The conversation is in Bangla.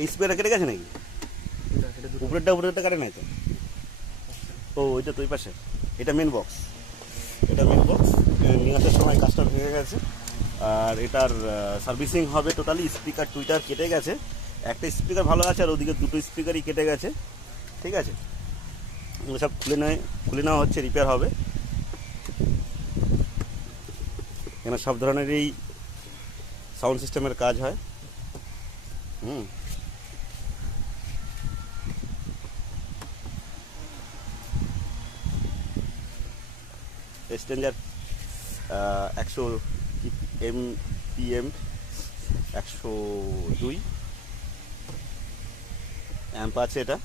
এই স্পেয়ারটা কেটে গেছে নাকি? উপরেরটা কাটে নাই তো। ও ওইটা তো ওই পাশে। এটা মেন বক্স, এটা মেন বক্স। নিয়ে আসার সময় কাজটা ভেঙে গেছে। আর এটার সার্ভিসিং হবে টোটালি। স্পিকার টুইটার কেটে গেছে, একটা স্পিকার ভালো আছে আর ওদিকে দুটো স্পিকারই কেটে গেছে। ঠিক আছে, এগুলো সব খুলে নেওয়া হচ্ছে, রিপেয়ার হবে। এখানে সব ধরনেরই সাউন্ড সিস্টেমের কাজ হয়। স্ট্রেঞ্জার 100 MPM 102 অ্যাম্প আছে এটা।